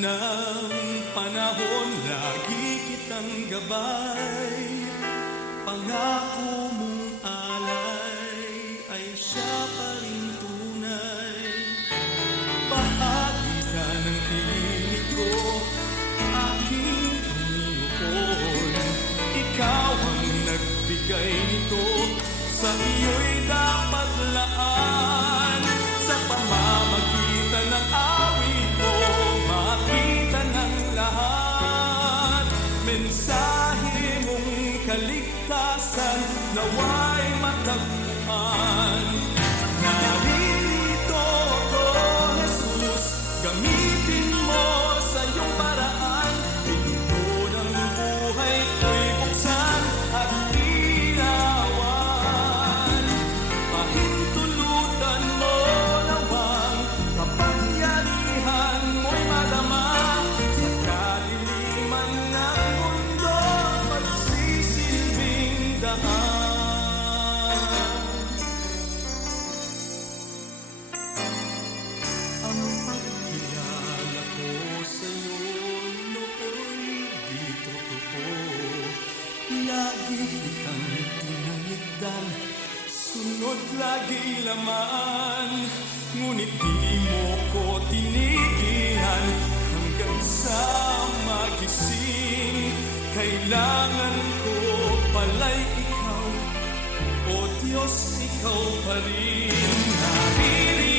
ng panahon, lagi kitang gabay. Pangako mong alay ay siya pa rin tunay. Bahagi ka ng tinig ko, aking Panginoon. Ikaw ang nagbigay nito, sa iyo'y dapat laan. Sa pamamagitan ng awit ko, makita ng lahat. Mensahe mong kaligtasan, nawa'y matagpuan. Naririto ako, Jesus, gamitin mo sa iyong paraan. Pinto ng buhay ko'y buksan at ilawan. Pahintulutan mo nawang kapangyarihan mo'y madama. Sa kadiliman ng mundo, magsisilbing daan. Ang pagkilala ko sa'yo nooy di totoo. Lagi kitang tinanigdan, sunod lagi laman. Ngunit di mo ko tinigilan hanggang sa magising. Kailangan ko pala'y ikaw, O Diyos, ikaw pa rin. Naririnig